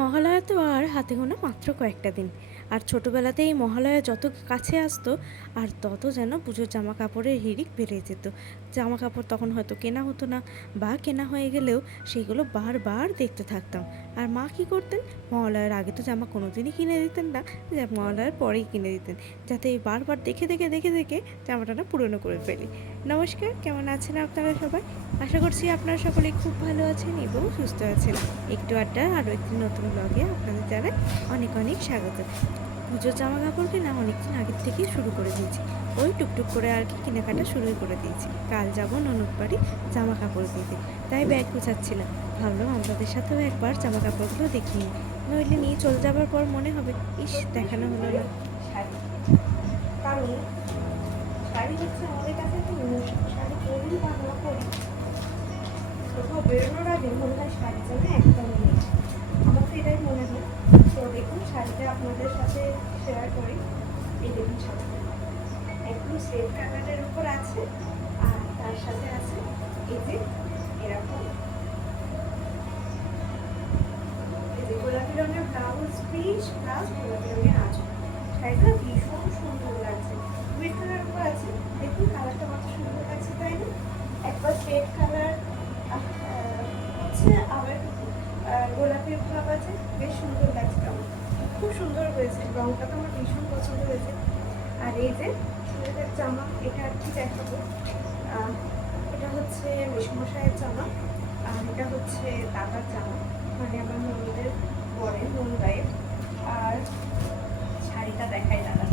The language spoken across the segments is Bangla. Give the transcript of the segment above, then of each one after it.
মহালয়া তো আর হাতে গোনা মাত্র কয়েকটা দিন। আর ছোটোবেলাতে এই মহালয়া যত কাছে আসতো আর তত যেন পুজোর জামা কাপড়ের হিড়িক বেড়ে যেত। জামা কাপড় তখন হয়তো কেনা হতো না, বা কেনা হয়ে গেলেও সেইগুলো বারবার দেখতে থাকতাম। আর মা কী করতেন, মহালয়ার আগে তো জামা কোনো দিনই কিনে দিতেন না, মহালয়ার পরেই কিনে দিতেন, যাতে এই বারবার দেখে দেখে দেখে দেখে জামাটা না পুরনো করে ফেলি। নমস্কার, কেমন আছেন আপনারা সবাই? আশা করছি আপনারা সকলেই খুব ভালো আছেন এবং সুস্থ আছেন। একটু আড্ডা আরও একটি নতুন ব্লগে আপনাদের জানাই অনেক অনেক স্বাগত। পুজোর জামা কাপড় কেনা অনেকদিন আগের থেকেই শুরু করে দিয়েছি। ওই টুকটুক করে আর কি কেনাকাটা শুরুই করে দিয়েছি। কাল যাবো ননদ বাড়ি জামা কাপড় দিতে, তাই ব্যাগ গুছাচ্ছিলাম। ভাবলাম আপনাদের সাথেও একবার জামা কাপড়গুলো দেখিয়ে নইলে নিয়ে চলে যাবার পর মনে হবে ইস, দেখানো হলো না। শাড়ি, কারণ শাড়ি হচ্ছে আমাদের কাছে একটা ইমোশন। শাড়ি পরি বা না পরি, কোথাও বেরোনোর আগে মনে হয় শাড়ি যেন একদম নেই। আমার তো এটাই মনে হয়। তো দেখুন শাড়িটা আপনাদের সাথে শেয়ার করি। এই দেখুন শাড়িটা একদম সেফ কালারের উপর আছে, আর তার সাথে আছে এই যে এরকম এই যে গোলাপি রঙের ব্লাউজ পিস প্লাস গোলাপি রঙের আঁচল। শাড়িটা ভীষণ সুন্দর লাগছে। হুইট কালার উপর আছে, দেখুন কালারটা কত সুন্দর লাগছে, তাই না? একবার রেড কালার হচ্ছে, আবার গোলাপি ভাব আছে, বেশ সুন্দর লাগছে। আমার খুব সুন্দর হয়েছে, রঙটা তো আমার ভীষণ পছন্দ হয়েছে। আর এই যে ছেলেদের জামা, এটা আর কি দেখাবো, এটা হচ্ছে মেশমশাইয়ের জামা, আর এটা হচ্ছে দাদার জামা, মানে আমার ননদের বরের ননদায়ের। আর শাড়িটা দেখাই দাদা,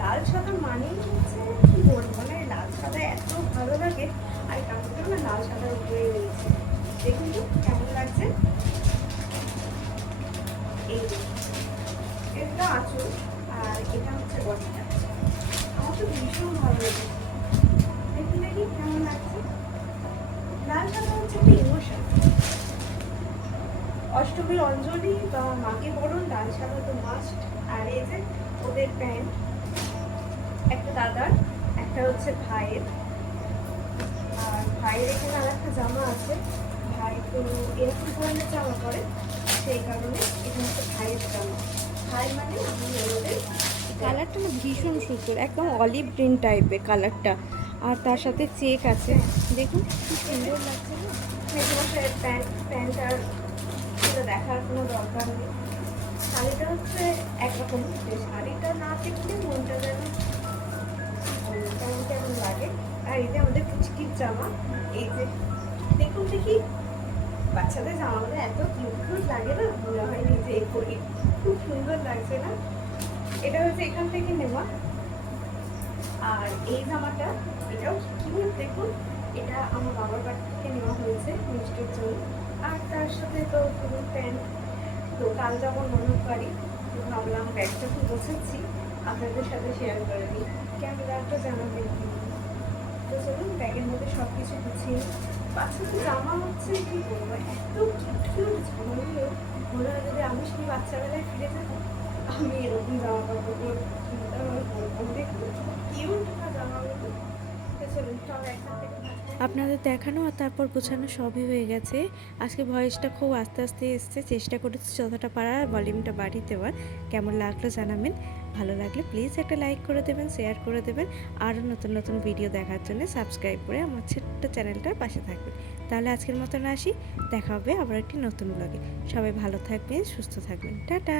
লাল সাদা মানেই হচ্ছে কি বলবো, মানে লাল সাদা এত ভালো লাগে। আর কাপড়টা না লাল সাদার উপরে রয়েছে, দেখুন তো কেমন লাগছে। এই এটা আঁচল, আর এটা হচ্ছে বডিটা। আমার তো ভীষণ ভালো লেগেছে, দেখুন দেখি কেমন লাগছে। লাল সাদা হচ্ছে একটা ইমোশন। অষ্টমীর অঞ্জলি বা মাকে বরণ, লাল সাদা তো মাস্ট। আর এই যে ওদের প্যান্ট, একটা দাদার, একটা হচ্ছে ভাইয়ের। আর ভাইয়ের এখানে আর একটা জামা আছে, ভাই তো এরকম ধরনের জামা পরে, সেই কারণে এটা হচ্ছে ভাইয়ের জামা। ভাই মানে আমি ওদের। কালারটা না ভীষণ সুন্দর, একদম অলিভ গ্রিন টাইপের কালারটা, আর তার সাথে চেক আছে, দেখুন কি সুন্দর লাগছে না। মেঘমাসের প্যান্ট আর সেটা দেখার কোনো দরকার নেই। শাড়িটা হচ্ছে একরকম, শাড়িটা না দেখলে মনটা যেন কেমন কেমন লাগে। আর এই যে আমাদের কুচকির জামা, এই যে দেখুন দেখি, বাচ্চাদের জামাগুলো এত কিউট কিউট লাগে না, মনে হয় নিজে করি, খুব সুন্দর লাগছে না। এটা হচ্ছে এখান থেকে নেওয়া। আর এই জামাটা, এটাও কিউট, দেখুন এটা আমার বাবার বাড়ি থেকে নেওয়া হয়েছে মিষ্টির জন্য। আর তার সাথে তো পুরো প্যান্ট। তো কাল যাবো ননদ বাড়ি, তো ভাবলাম ব্যাগটা একটু গোছাচ্ছি, আপনাদের সাথে শেয়ার করে দিই, কেমন লাগতো জানাবেন। তো চলুন ব্যাগের মধ্যে সব কিছু গুছিয়ে। বাচ্চাদের জামা হচ্ছে কি বলবো, এত কিউট কিউট জামাগুলো, মনে হয় যদি আমি সেই বাচ্চাবেলায় ফিরে যেতাম, আমি এরকম জামা কাপড়গুলো কিনতাম আর পরতাম। দেখুন কিউট না জামাগুলো। তো চলুন সব এখান থেকে আপনাদের দেখানো আর তারপর গোছানো সবই হয়ে গেছে। আজকে ভয়েসটা খুব আস্তে আস্তে এসছে, চেষ্টা করেছি যতটা পারা ভলিউমটা বাড়িয়ে দেওয়ার। কেমন লাগলো জানাবেন, ভালো লাগলে প্লিজ একটা লাইক করে দেবেন, শেয়ার করে দেবেন। আরও নতুন নতুন ভিডিও দেখার জন্য সাবস্ক্রাইব করে আমার ছোট্ট চ্যানেলটার পাশে থাকবেন। তাহলে আজকের মতন আসি, দেখা হবে আবার একটি নতুন ব্লগে। সবাই ভালো থাকবেন, সুস্থ থাকবেন, টাটা।